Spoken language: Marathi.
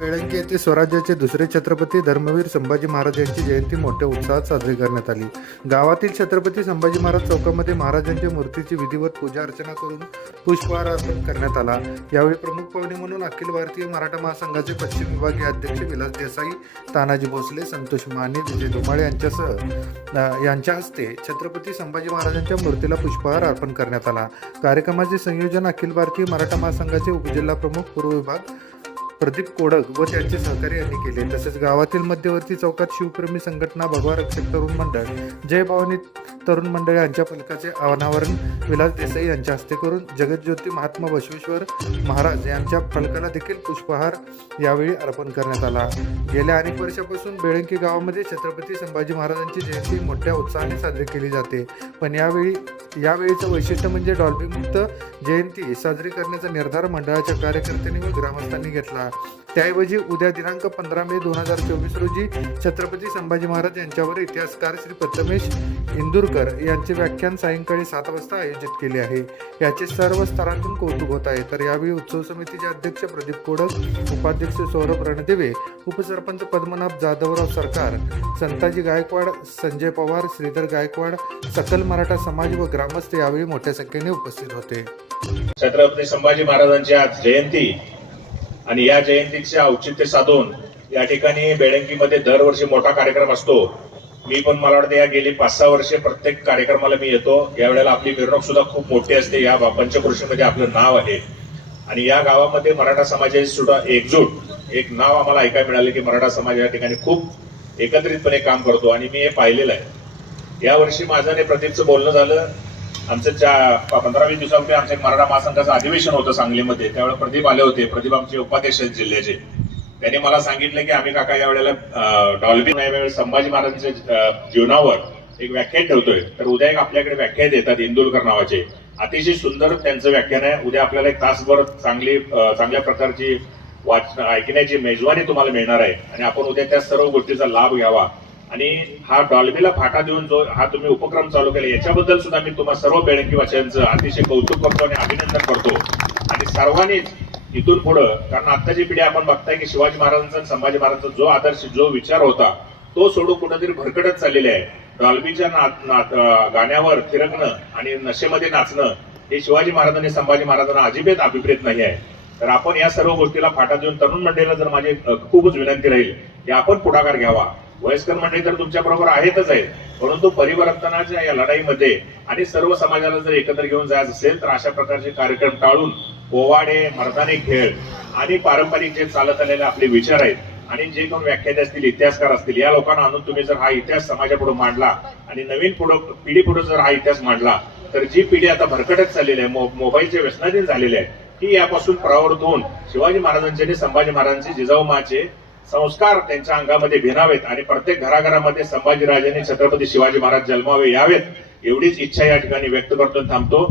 बेळंकी येथे स्वराज्याचे दुसरे छत्रपती धर्मवीर संभाजी महाराज यांची जयंती मोठ्या उत्साहात साजरी करण्यात आली. गावातील छत्रपती संभाजी महाराज चौकामध्ये महाराजांच्या मूर्तीची विधिवत पूजा अर्चना करून पुष्पहार अर्पण करण्यात आला. यावेळी प्रमुख पाहुणे म्हणून अखिल भारतीय मराठा महासंघाचे पश्चिम विभागीय अध्यक्ष विलास देसाई तानाजी भोसले संतोष माने विजय धुमाळे यांच्यासह यांच्या हस्ते छत्रपती संभाजी महाराजांच्या मूर्तीला पुष्पहार अर्पण करण्यात आला. कार्यक्रमाचे संयोजन अखिल भारतीय मराठा महासंघाचे उपजिल्हा प्रमुख पूर्व विभाग प्रदीप कोडक व त्यांचे सहकारी यांनी केले. तसेच गावातील मध्यवर्ती चौकात शिवप्रेमी संघटना भगवा रक्षक तरुण मंडळ जय भवानी तरुण मंडळ यांच्या फलकाचे अनावरण. विलास देसाई यांच्या हस्ते करून जगज्योती महात्मा बसवेश्वर महाराज यांच्या फलकाला देखील पुष्पहार यावेळी अर्पण करण्यात आला. गेल्या अनेक वर्षापासून बेळंकी गावामध्ये छत्रपती संभाजी महाराजांची जयंती मोठ्या उत्साहाने साजरी केली जाते. पण यावेळी यावेळीचं वैशिष्ट्य म्हणजे डॉल्बीमुक्त जयंती साजरी करण्याचा निर्धार मंडळाच्या कार्यकर्त्यांनी व ग्रामस्थांनी घेतला. त्याऐवजी उद्या दिनांक पंधरा मे दोन हजार चोवीस रोजी छत्रपती संभाजी महाराज यांच्यावर इतिहासकार श्री प्रथमेश इंदुरकर यांचे व्याख्यान सायंकाळी सात वाजता आयोजित केले आहे. याचे सर्व स्तरांतून कौतुक होत आहे. तर यावेळी उत्सव समितीचे अध्यक्ष प्रदीप कोडक उपाध्यक्ष सौरभ रणदिवे उपसरपंच पद्मनाभ जाधवराव सरकार संताजी गायकवाड संजय पवार श्रीधर गायकवाड सकल मराठा समाज व ग्रामस्थ यावेळी मोठ्या संख्येने उपस्थित होते. छत्रपती संभाजी महाराजांची आज जयंती आणि या जयंतीचे औचित्य साधून या ठिकाणी बेळंकीमध्ये दरवर्षी मोठा कार्यक्रम असतो. मी पण मला वाटतं या गेली पाच सहा वर्षे प्रत्येक कार्यक्रमाला मी येतो. यावेळेला आपली मिरवणूक सुद्धा खूप मोठी असते. या पंचकृषीमध्ये आपलं नाव आहे. आणि या गावामध्ये मराठा समाजाची सुद्धा एकजूट एक नाव आम्हाला ऐकायला मिळाले की मराठा समाज या ठिकाणी खूप एकत्रितपणे काम करतो. आणि मी हे पाहिलेलं आहे. या वर्षी माझं आणि प्रदीपचं बोलणं झालं. आमचं चा पंधरा वीस दिवसापूर्वी आमचं एक मराठा महासंघाचं अधिवेशन होतं सांगलीमध्ये. त्यावेळेला प्रदीप आले होते. प्रदीप आमचे उपाध्यक्ष आहेत जिल्ह्याचे. त्यांनी मला सांगितलं की आम्ही काका यावेळेला वेळेला डॉल्बी संभाजी महाराजांच्या जीवनावर एक व्याख्यान ठेवतोय. तर उद्या एक आपल्याकडे व्याख्यान येतात इंदुलकर नावाचे. अतिशय सुंदर त्यांचं व्याख्यान आहे. उद्या आपल्याला एक तासभर चांगली चांगल्या प्रकारची वाच ऐकण्याची मेजवानी तुम्हाला मिळणार आहे. आणि आपण उद्या त्या सर्व गोष्टीचा लाभ घ्यावा. आणि हा डॉल्बीला फाटा देऊन जो हा तुम्ही उपक्रम चालू केला याच्याबद्दल सुद्धा मी तुम्हाला सर्व बेळंकी वाचयांचं अतिशय कौतुक करतो आणि अभिनंदन करतो. आणि सर्वांनीच इथून पुढं कारण आत्ताची पिढी आपण बघताय की शिवाजी महाराजांचा आणि संभाजी महाराजांचा जो आदर्श जो विचार होता तो सोडून कुठेतरी भरकटत चाललेला आहे. डॉल्बीच्या नात- नात- गाण्यावर थिरकणं आणि नशेमध्ये नाचणं हे शिवाजी महाराजांनी संभाजी महाराजांना अजिबात अभिप्रेत नाही आहे. तर आपण या सर्व गोष्टीला फाटा देऊन तरुण मंडळीला जर माझी खूपच विनंती राहील की आपण पुढाकार घ्यावा. वयस्कर मंडळी तर तुमच्या बरोबर आहेतच आहेत परंतु परिवर्तनाच्या या लढाईमध्ये आणि सर्व समाजाला जर एकत्र घेऊन जायचं असेल तर अशा प्रकारचे कार्यक्रम टाळून पोवाडे मर्दानी खेळ आणि पारंपरिक जे चालत आलेले आपले विचार आहेत आणि जे कोण व्याख्याते असतील इतिहासकार असतील या लोकांना आणून तुम्ही जर हा इतिहास समाजापुढे मांडला आणि नवीन पुढे पिढी पुढे जर हा इतिहास मांडला तर जी पिढी आता भरकटत चाललेली आहे मोबाईलचे व्यसनाधीन झालेले आहे ती यापासून परावृत होऊन शिवाजी महाराजांचे आणि संभाजी महाराजांचे जिजाऊ माचे संस्कार त्यांच्या अंगामध्ये भिनावेत आणि प्रत्येक घराघरामध्ये संभाजीराजांनी छत्रपती शिवाजी महाराज जन्मावे यावेत एवढीच इच्छा या ठिकाणी व्यक्त करतो थांबतो.